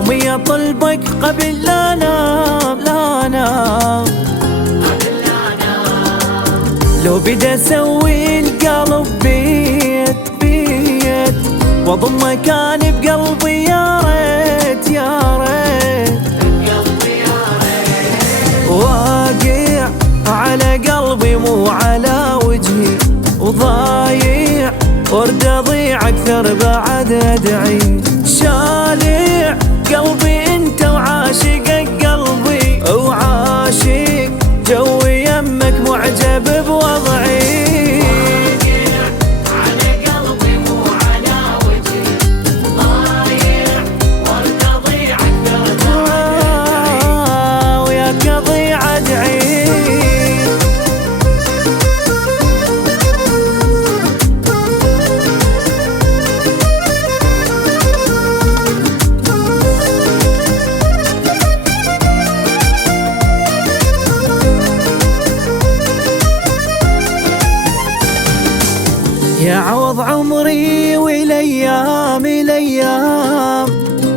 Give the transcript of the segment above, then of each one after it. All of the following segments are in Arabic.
يومي أطلبك قبل لا أنام لا أنام. لو بدي أسوي القلب بيت بيت وأضم مكان بقلبي يا ريت يا ريت. واقع على قلبي مو على وجهي وضايع ورد أضيع أكثر بعد أدعي. شالع قلبي أنت وعاشقك قلبي وعاشق جوي يمك معجب بوضعي. على قلبي مو على وجهي ضايع ورد أضيع أكثر وياك أضيع أدعي. يا عوض عمري والايام الايام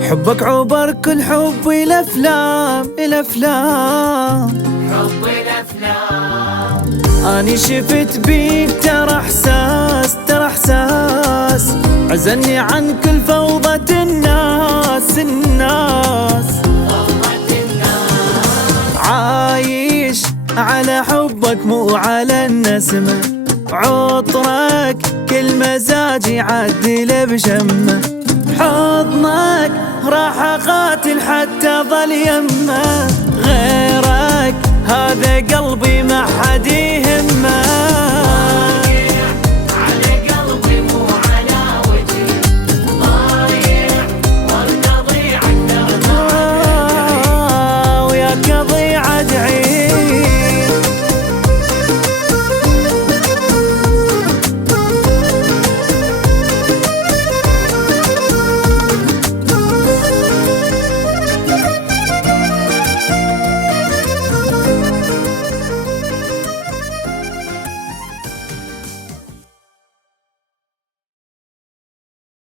حبك عبر كل حب الافلام الافلام. حب الأفلام اني شفت بيك ترى احساس ترى احساس عزلني عن كل فوضى الناس الناس. عايش على حبك مو على النسمة عطرك كل مزاجي عدل بشمه. حضنك راح اقاتل حتى ظل يمه غيرك هذا قلبي ما حد يهمه.